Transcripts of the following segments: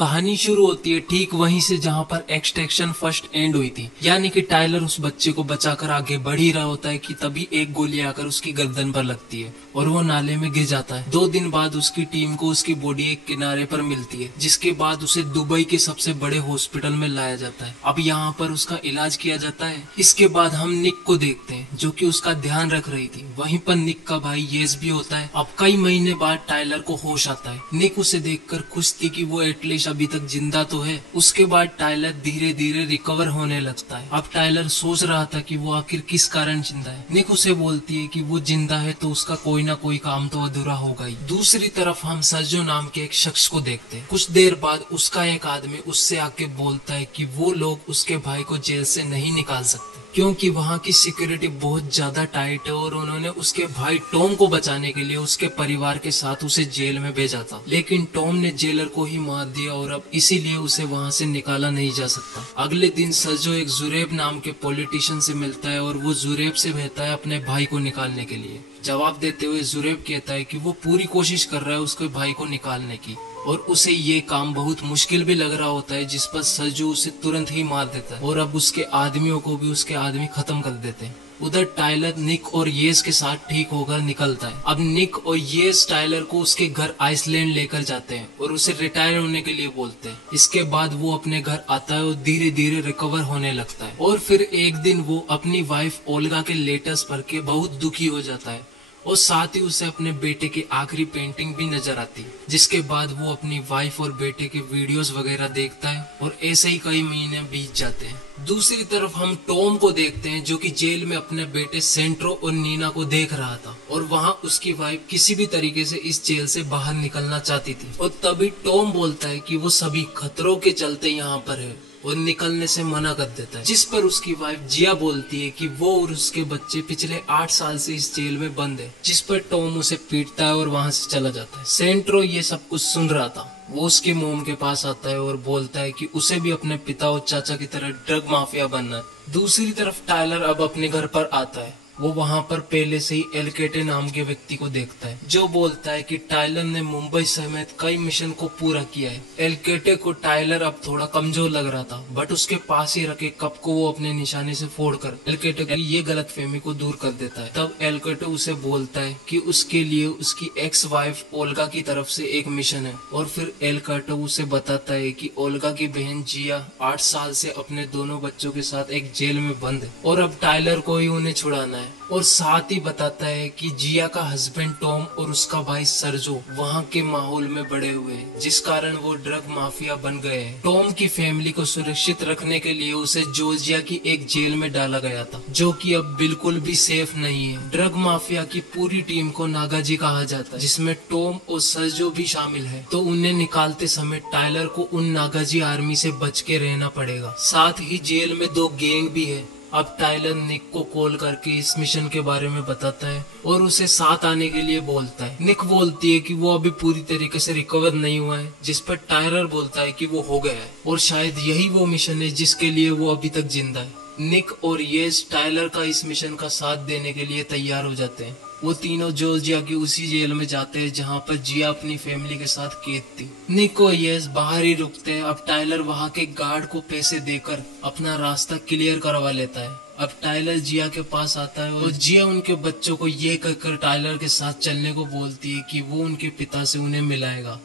कहानी शुरू होती है ठीक वहीं से जहां पर एक्सट्रैक्शन फर्स्ट एंड हुई थी, यानी कि टाइलर उस बच्चे को बचाकर आगे बढ़ ही रहा होता है कि तभी एक गोली आकर उसकी गर्दन पर लगती है और वो नाले में गिर जाता है। 2 दिन बाद उसकी टीम को उसकी बॉडी एक किनारे पर मिलती है, जिसके बाद उसे दुबई के सबसे बड़े हॉस्पिटल में लाया जाता है। अब यहाँ पर उसका इलाज किया जाता है। इसके बाद हम निक को देखते हैं जो कि उसका ध्यान रख रही थी। वहीं पर निक का भाई येस भी होता है। अब कई महीने बाद टाइलर को होश आता है। निक उसे देखकर खुश थी कि वो एटलीस्ट अभी तक जिंदा तो है। उसके बाद टाइलर धीरे धीरे रिकवर होने लगता है। अब टाइलर सोच रहा था कि वो आखिर किस कारण जिंदा है। निक उसे बोलती है कि वो जिंदा है तो उसका कोई ना कोई काम तो अधूरा होगा ही। दूसरी तरफ हम सर्जो नाम के एक शख्स को देखते हैं। कुछ देर बाद उसका एक आदमी उससे आके बोलता है कि वो लोग उसके भाई को जेल से नहीं निकाल सकते क्योंकि वहाँ की सिक्योरिटी बहुत ज्यादा टाइट है और उन्होंने उसके भाई टॉम को बचाने के लिए उसके परिवार के साथ उसे जेल में भेजा था, लेकिन टॉम ने जेलर को ही मार दिया और अब इसीलिए उसे वहाँ से निकाला नहीं जा सकता। अगले दिन सर्जो एक जुरेब नाम के पॉलिटिशियन से मिलता है और वो जुरेब से कहता है अपने भाई को निकालने के लिए। जवाब देते हुए जुरेब कहता है कि वो पूरी कोशिश कर रहा है उसके भाई को निकालने की और उसे ये काम बहुत मुश्किल भी लग रहा होता है, जिस पर सर्जो उसे तुरंत ही मार देता है और अब उसके आदमियों को भी उसके आदमी खत्म कर देते हैं। उधर टाइलर निक और येस के साथ ठीक होकर निकलता है। अब निक और येस टाइलर को उसके घर आइसलैंड लेकर जाते हैं और उसे रिटायर होने के लिए बोलते हैं। इसके बाद वो अपने घर आता है और धीरे धीरे रिकवर होने लगता है और फिर एक दिन वो अपनी वाइफ ओल्गा के लेटर्स पढ़ के बहुत दुखी हो जाता है और साथ ही उसे अपने बेटे की आखिरी पेंटिंग भी नजर आती है, जिसके बाद वो अपनी वाइफ और बेटे के वीडियोस वगैरह देखता है और ऐसे ही कई महीने बीत जाते हैं। दूसरी तरफ हम टॉम को देखते हैं जो कि जेल में अपने बेटे सेंट्रो और नीना को देख रहा था और वहाँ उसकी वाइफ किसी भी तरीके से इस जेल से बाहर निकलना चाहती थी और तभी टॉम बोलता है कि वो सभी खतरों के चलते यहाँ पर है और निकलने से मना कर देता है, जिस पर उसकी वाइफ जिया बोलती है कि वो और उसके बच्चे पिछले 8 साल से इस जेल में बंद है, जिस पर टॉम उसे पीटता है और वहाँ से चला जाता है। सेंट्रो ये सब कुछ सुन रहा था। वो उसकी मोम के पास आता है और बोलता है कि उसे भी अपने पिता और चाचा की तरह ड्रग माफिया बनना है। दूसरी तरफ टाइलर अब अपने घर पर आता है। वो वहाँ पर पहले से ही एलकेटे नाम के व्यक्ति को देखता है जो बोलता है कि टाइलर ने मुंबई समेत कई मिशन को पूरा किया है। एलकेटे को टाइलर अब थोड़ा कमजोर लग रहा था, बट उसके पास ही रखे कप को वो अपने निशाने से फोड़कर एलकेटे की ये गलतफहमी को दूर कर देता है। तब एलकेटे उसे बोलता है कि उसके लिए उसकी एक्स वाइफ ओल्गा की तरफ से एक मिशन है और फिर एलकेटे उसे बताता है कि ओल्गा की बहन जिया 8 साल से अपने दोनों बच्चों के साथ एक जेल में बंद है और अब टाइलर को ही उन्हें छुड़ाना है। और साथ ही बताता है कि जिया का हस्बैंड टॉम और उसका भाई सर्जो वहाँ के माहौल में बड़े हुए हैं, जिस कारण वो ड्रग माफिया बन गए हैं। टॉम की फैमिली को सुरक्षित रखने के लिए उसे जॉर्जिया की एक जेल में डाला गया था जो कि अब बिल्कुल भी सेफ नहीं है। ड्रग माफिया की पूरी टीम को नागाजी कहा जाता है, जिसमें टॉम और सर्जो भी शामिल है, तो उन्हें निकालते समय टाइलर को उन नागाजी आर्मी से बच के रहना पड़ेगा। साथ ही जेल में 2 गैंग भी है। अब टाइलर निक को कॉल करके इस मिशन के बारे में बताता है और उसे साथ आने के लिए बोलता है। निक बोलती है कि वो अभी पूरी तरीके से रिकवर नहीं हुआ है, जिस पर टाइलर बोलता है कि वो हो गया है और शायद यही वो मिशन है जिसके लिए वो अभी तक जिंदा है। निक और येस टाइलर का इस मिशन का साथ देने के लिए तैयार हो जाते हैं। वो तीनों जॉर्जिया की उसी जेल में जाते हैं जहाँ पर जिया अपनी फैमिली के साथ कैद थी। निक और येस बाहर ही रुकते हैं। अब टाइलर वहाँ के गार्ड को पैसे देकर अपना रास्ता क्लियर करवा लेता है। अब टाइलर जिया के पास आता है और जिया उनके बच्चों को ये कहकर टाइलर के साथ चलने को बोलती है कि वो उनके पिता से उन्हें मिलाएगा।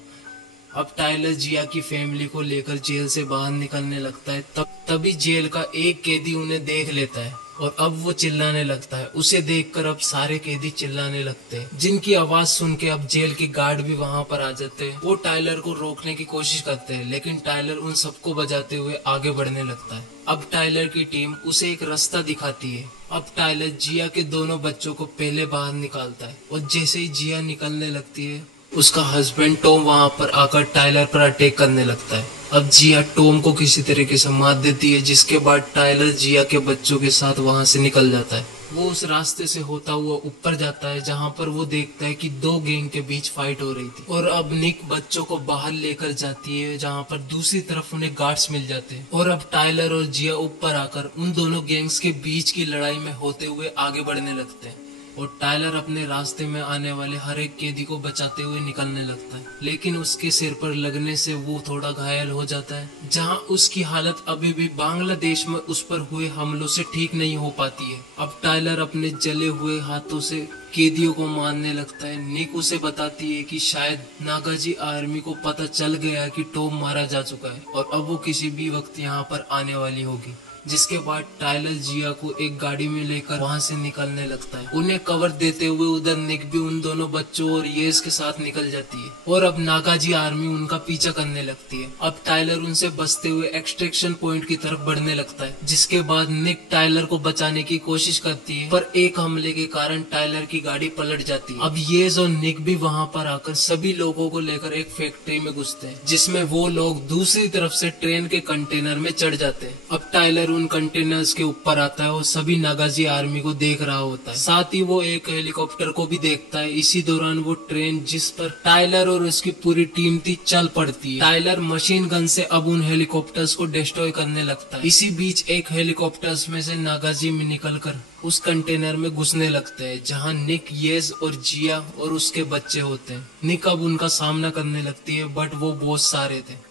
अब टाइलर जिया की फैमिली को लेकर जेल से बाहर निकलने लगता है। तभी जेल का एक कैदी उन्हें देख लेता है और अब वो चिल्लाने लगता है। उसे देखकर अब सारे कैदी चिल्लाने लगते हैं, जिनकी आवाज सुन के अब जेल के गार्ड भी वहाँ पर आ जाते हैं। वो टाइलर को रोकने की कोशिश करते हैं, लेकिन टाइलर उन सबको बजाते हुए आगे बढ़ने लगता है। अब टाइलर की टीम उसे एक रास्ता दिखाती है। अब टाइलर जिया के दोनों बच्चों को पहले बाहर निकालता है और जैसे ही जिया निकलने लगती है उसका हस्बैंड टॉम वहाँ पर आकर टाइलर पर अटैक करने लगता है। अब जिया टॉम को किसी तरीके से मार देती है, जिसके बाद टाइलर जिया के बच्चों के साथ वहाँ से निकल जाता है। वो उस रास्ते से होता हुआ ऊपर जाता है जहाँ पर वो देखता है कि 2 गैंग के बीच फाइट हो रही थी और अब निक बच्चों को बाहर लेकर जाती है जहाँ पर दूसरी तरफ उन्हें गार्ड्स मिल जाते हैं और अब टाइलर और जिया ऊपर आकर उन दोनों गैंग्स के बीच की लड़ाई में होते हुए आगे बढ़ने लगते हैं। और टाइलर अपने रास्ते में आने वाले हर एक कैदी को बचाते हुए निकलने लगता है, लेकिन उसके सिर पर लगने से वो थोड़ा घायल हो जाता है, जहां उसकी हालत अभी भी बांग्लादेश में उस पर हुए हमलों से ठीक नहीं हो पाती है। अब टाइलर अपने जले हुए हाथों से कैदियों को मारने लगता है। निक उसे बताती है कि शायद नागाजी आर्मी को पता चल गया कि टॉम मारा जा चुका है और अब वो किसी भी वक्त यहाँ पर आने वाली होगी। जिसके बाद टाइलर जिया को एक गाड़ी में लेकर वहां से निकलने लगता है। उन्हें कवर देते हुए उधर निक भी उन दोनों बच्चों और येस के साथ निकल जाती है और अब नागाजी आर्मी उनका पीछा करने लगती है। अब टाइलर उनसे बचते हुए एक्सट्रैक्शन पॉइंट की तरफ बढ़ने लगता है, जिसके बाद निक टाइलर को बचाने की कोशिश करती है, पर एक हमले के कारण टाइलर की गाड़ी पलट जाती है। अब येस और निक भी वहाँ पर आकर सभी लोगों को लेकर एक फैक्ट्री में घुसते हैं, जिसमें वो लोग दूसरी तरफ से ट्रेन के कंटेनर में चढ़ जाते हैं। अब टाइलर उन कंटेनर्स के ऊपर आता है और सभी नागाजी आर्मी को देख रहा होता है, साथ ही वो एक हेलीकॉप्टर को भी देखता है। इसी दौरान वो ट्रेन जिस पर टाइलर और उसकी पूरी टीम थी चल पड़ती है। टाइलर मशीन गन से अब उन हेलीकॉप्टर्स को डिस्ट्रॉय करने लगता है। इसी बीच एक हेलीकॉप्टर्स में से नागाजी में निकलकर उस कंटेनर में घुसने लगते हैं, जहां निक, येस और जिया और उसके बच्चे होते हैं। निक अब उनका सामना करने लगती है, बट वो बहुत सारे थे।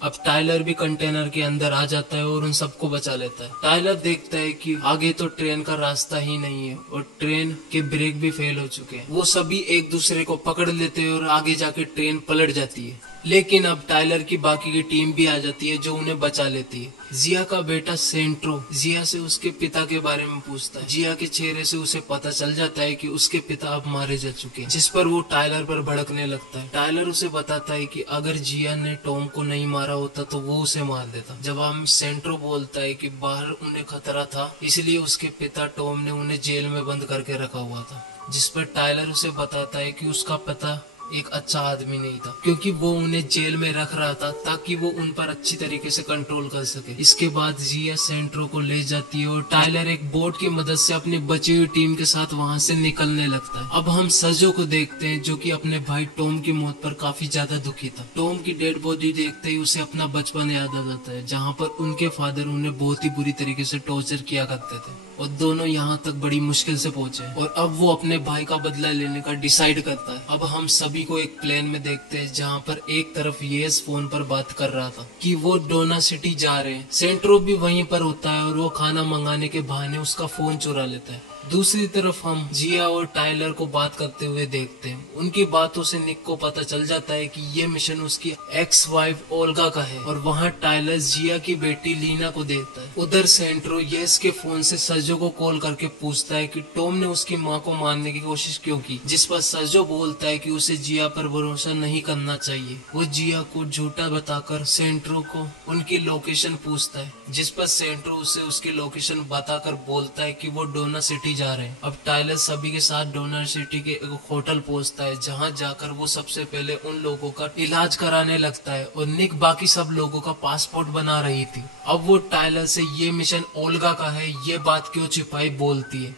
अब टाइलर भी कंटेनर के अंदर आ जाता है और उन सबको बचा लेता है। टाइलर देखता है कि आगे तो ट्रेन का रास्ता ही नहीं है और ट्रेन के ब्रेक भी फेल हो चुके हैं। वो सभी एक दूसरे को पकड़ लेते हैं और आगे जाके ट्रेन पलट जाती है, लेकिन अब टाइलर की बाकी की टीम भी आ जाती है जो उन्हें बचा लेती है। जिया का बेटा सेंट्रो जिया से उसके पिता के बारे में पूछता है। जिया के चेहरे से उसे पता चल जाता है कि उसके पिता अब मारे जा चुके हैं, जिस पर वो टाइलर पर भड़कने लगता है। टाइलर उसे बताता है कि अगर जिया ने टॉम को नहीं मारा होता तो वो उसे मार देता। जवाब में सेंट्रो बोलता है कि बाहर उन्हें खतरा था, इसलिए उसके पिता टॉम ने उन्हें जेल में बंद करके रखा हुआ था। जिस पर टाइलर उसे बताता है कि उसका पिता एक अच्छा आदमी नहीं था, क्योंकि वो उन्हें जेल में रख रहा था ताकि वो उन पर अच्छी तरीके से कंट्रोल कर सके। इसके बाद जिया सेंट्रो को ले जाती है और टाइलर एक बोट की मदद से अपनी बची हुई टीम के साथ वहां से निकलने लगता है। अब हम सजो को देखते हैं, जो कि अपने भाई टॉम की मौत पर काफी ज्यादा दुखी था। टॉम की डेड बॉडी देखते ही उसे अपना बचपन याद आ जाता है, जहाँ पर उनके फादर उन्हें बहुत ही बुरी तरीके से टॉर्चर किया करते थे और दोनों यहाँ तक बड़ी मुश्किल से पहुंचे और अब वो अपने भाई का बदला लेने का डिसाइड करता है। अब हम सभी को एक प्लेन में देखते हैं, जहाँ पर एक तरफ येस फोन पर बात कर रहा था कि वो डोना सिटी जा रहे हैं। सेंट्रो भी वहीं पर होता है और वो खाना मंगाने के बहाने उसका फोन चुरा लेता है। दूसरी तरफ हम जिया और टाइलर को बात करते हुए देखते हैं। उनकी बातों से निक को पता चल जाता है कि ये मिशन उसकी एक्स वाइफ ओल्गा का है और वहाँ टाइलर जिया की बेटी लीना को देखता है। उधर सेंट्रो येस के फोन से सर्जो को कॉल करके पूछता है कि टॉम ने उसकी माँ को मारने की कोशिश क्यों की, जिस पर सर्जो बोलता है कि उसे जिया पर भरोसा नहीं करना चाहिए। वो जिया को झूठा बताकर सेंट्रो को उनकी लोकेशन पूछता है, जिस पर सेंट्रो उसे उसकी लोकेशन बताकर बोलता है कि वो डोना सिटी जा रहे हैं। अब टाइलर सभी के साथ डोनर सिटी के एक होटल पहुंचता है, जहां जाकर वो सबसे पहले उन लोगों का इलाज कराने लगता है और निक बाकी सब लोगों का पासपोर्ट बना रही थी। अब वो टाइलर से ये मिशन ओल्गा का है, ये बात क्यों छिपाई बोलती है,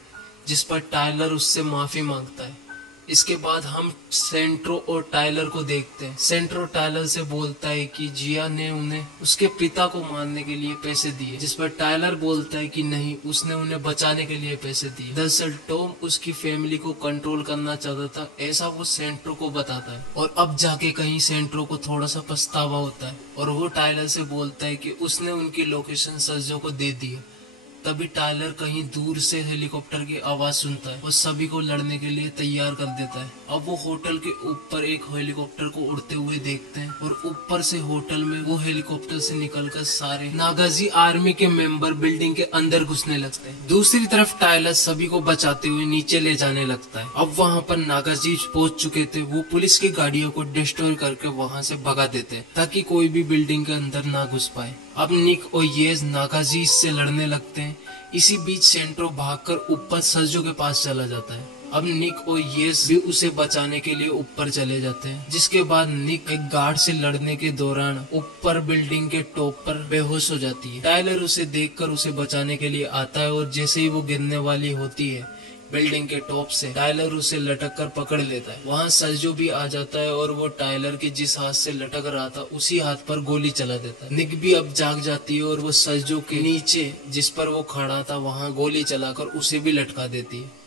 जिस पर टाइलर उससे माफी मांगता है। इसके बाद हम सेंट्रो और टाइलर को देखते हैं। सेंट्रो टाइलर से बोलता है कि जिया ने उन्हें उसके पिता को मारने के लिए पैसे दिए, जिस पर टाइलर बोलता है कि नहीं, उसने उन्हें बचाने के लिए पैसे दिए। दरअसल टॉम उसकी फैमिली को कंट्रोल करना चाहता था, ऐसा वो सेंट्रो को बताता है और अब जाके कहीं सेंट्रो को थोड़ा सा पछतावा होता है और वो टाइलर से बोलता है कि उसने उनकी लोकेशन सर्जो को दे दी है। तभी टाइलर कहीं दूर से हेलीकॉप्टर की आवाज सुनता है और सभी को लड़ने के लिए तैयार कर देता है। अब वो होटल के ऊपर एक हेलीकॉप्टर को उड़ते हुए देखते हैं और ऊपर से होटल में वो हेलीकॉप्टर से निकलकर सारे नागाजी आर्मी के मेंबर बिल्डिंग के अंदर घुसने लगते हैं। दूसरी तरफ टाइलर सभी को बचाते हुए नीचे ले जाने लगता है। अब वहाँ पर नागाजी पहुंच चुके थे। वो पुलिस की गाड़ियों को डिस्ट्रॉय करके वहाँ से भगा देते हैं ताकि कोई भी बिल्डिंग के अंदर ना घुस पाए। अब निक और येस नागाजी से लड़ने लगते हैं। इसी बीच सेंट्रो भागकर ऊपर सर्जो के पास चला जाता है। अब निक और येस भी उसे बचाने के लिए ऊपर चले जाते हैं, जिसके बाद निक एक गार्ड से लड़ने के दौरान ऊपर बिल्डिंग के टॉप पर बेहोश हो जाती है। टाइलर उसे देखकर उसे बचाने के लिए आता है और जैसे ही वो गिरने वाली होती है बिल्डिंग के टॉप से, टाइलर उसे लटक कर पकड़ लेता है। वहाँ सर्जो भी आ जाता है और वो टाइलर के जिस हाथ से लटक रहा था उसी हाथ पर गोली चला देता है। निक भी अब जाग जाती है और वो सर्जो के नीचे जिस पर वो खड़ा था वहाँ गोली चलाकर उसे भी लटका देती है।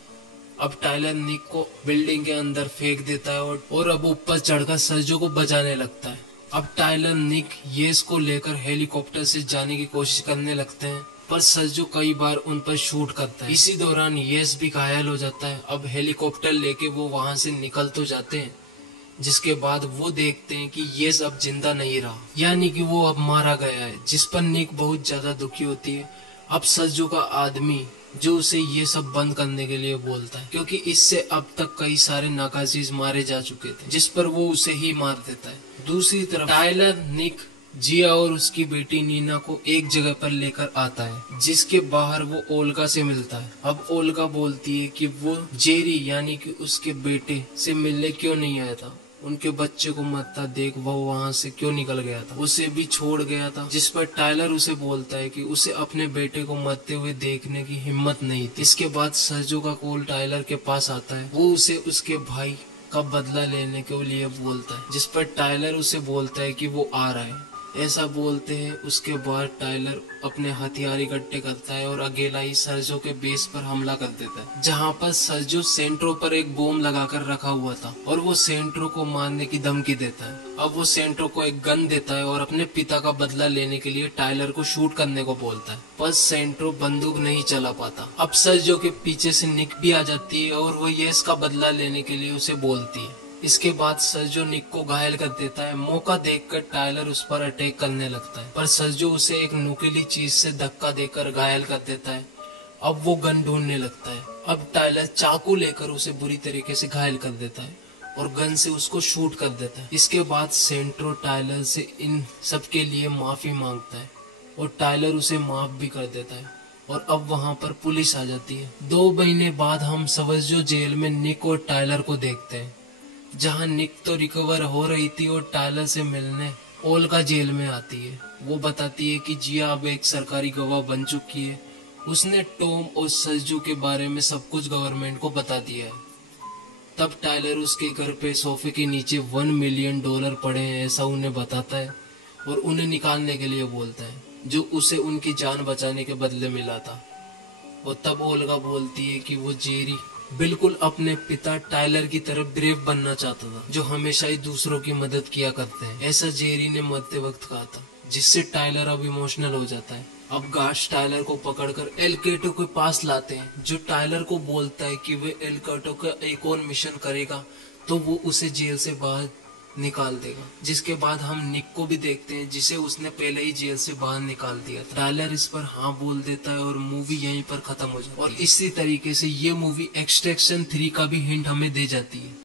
अब टाइलर निक को बिल्डिंग के अंदर फेंक देता है और अब ऊपर चढ़कर सर्जो को बचाने लगता है। अब टाइलर निक येस को लेकर हेलीकॉप्टर से जाने की कोशिश करने लगते हैं, पर सर्जो कई बार उन पर शूट करता है। इसी दौरान येस भी घायल हो जाता है। अब हेलीकॉप्टर लेके वो वहां से निकल तो जाते हैं, जिसके बाद वो देखते हैं कि येस अब जिंदा नहीं रहा, यानी कि वो अब मारा गया है, जिस पर निक बहुत ज्यादा दुखी होती है। अब सर्जो का आदमी जो उसे ये सब बंद करने के लिए बोलता है, क्योंकि इससे अब तक कई सारे नाकाजीज मारे जा चुके थे, जिस पर वो उसे ही मार देता है। दूसरी तरफ टाइलर निक, जिया और उसकी बेटी नीना को एक जगह पर लेकर आता है, जिसके बाहर वो ओल्गा से मिलता है। अब ओल्गा बोलती है कि वो जेरी यानी कि उसके बेटे से मिलने क्यों नहीं आया था, उनके बच्चे को मरता देख वो वहाँ से क्यों निकल गया था, उसे भी छोड़ गया था। जिस पर टाइलर उसे बोलता है कि उसे अपने बेटे को मरते हुए देखने की हिम्मत नहीं थी। इसके बाद सर्जो का कॉल टाइलर के पास आता है, वो उसे उसके भाई का बदला लेने के लिए बोलता है, जिस पर टाइलर उसे बोलता है कि वो आ रहा है। ऐसा बोलते हैं। उसके बाद टाइलर अपने हथियार इकट्ठे करता है और अकेला ही सर्जो के बेस पर हमला कर देता है, जहां पर सर्जो सेंट्रो पर एक बम लगाकर रखा हुआ था और वो सेंट्रो को मारने की धमकी देता है। अब वो सेंट्रो को एक गन देता है और अपने पिता का बदला लेने के लिए टाइलर को शूट करने को बोलता है, पर सेंट्रो बंदूक नहीं चला पाता। अब सर्जो के पीछे से निक भी आ जाती है और वो येस का बदला लेने के लिए उसे बोलती है। इसके बाद सर्जो निक को घायल कर देता है। मौका देखकर टाइलर उस पर अटैक करने लगता है, पर सर्जो उसे एक नुकीली चीज से धक्का देकर घायल कर देता है। अब वो गन ढूंढने लगता है। अब टाइलर चाकू लेकर उसे बुरी तरीके से घायल कर देता है और गन से उसको शूट कर देता है। इसके बाद सेंट्रो टाइलर से इन सब के लिए माफी मांगता है और टाइलर उसे माफ भी कर देता है। और अब वहाँ पर पुलिस आ जाती है। 2 महीने बाद हम सवरजो जेल में निक और टाइलर को देखते हैं, जहाँ निक तो रिकवर हो रही थी और टाइलर से मिलने ओल्गा जेल में आती है। वो बताती है कि जिया अब एक सरकारी गवाह बन चुकी है। उसने टॉम और सर्जो के बारे में सब कुछ गवर्नमेंट को बता दिया है। तब टाइलर उसके घर पे सोफे के नीचे $1 मिलियन पड़े हैं ऐसा उन्हें बताता है और उन्हें निकालने के लिए बोलता है, जो उसे उनकी जान बचाने के बदले मिला था। और तब ओल्गा बोलती है कि वो जेरी बिल्कुल अपने पिता टाइलर की तरह ब्रेव बनना चाहता था, जो हमेशा ही दूसरों की मदद किया करते हैं, ऐसा जेरी ने मरते वक्त कहा था, जिससे टाइलर अब इमोशनल हो जाता है। अब गाश टाइलर को पकड़कर एल केटो के पास लाते हैं, जो टाइलर को बोलता है कि वे एल केटो का एक और मिशन करेगा तो वो उसे जेल से बाहर निकाल देगा। जिसके बाद हम निक को भी देखते हैं, जिसे उसने पहले ही जेल से बाहर निकाल दिया था। टाइलर इस पर हाँ बोल देता है और मूवी यहीं पर खत्म हो जाती है। और इसी तरीके से ये मूवी एक्सट्रैक्शन 3 का भी हिंट हमें दे जाती है।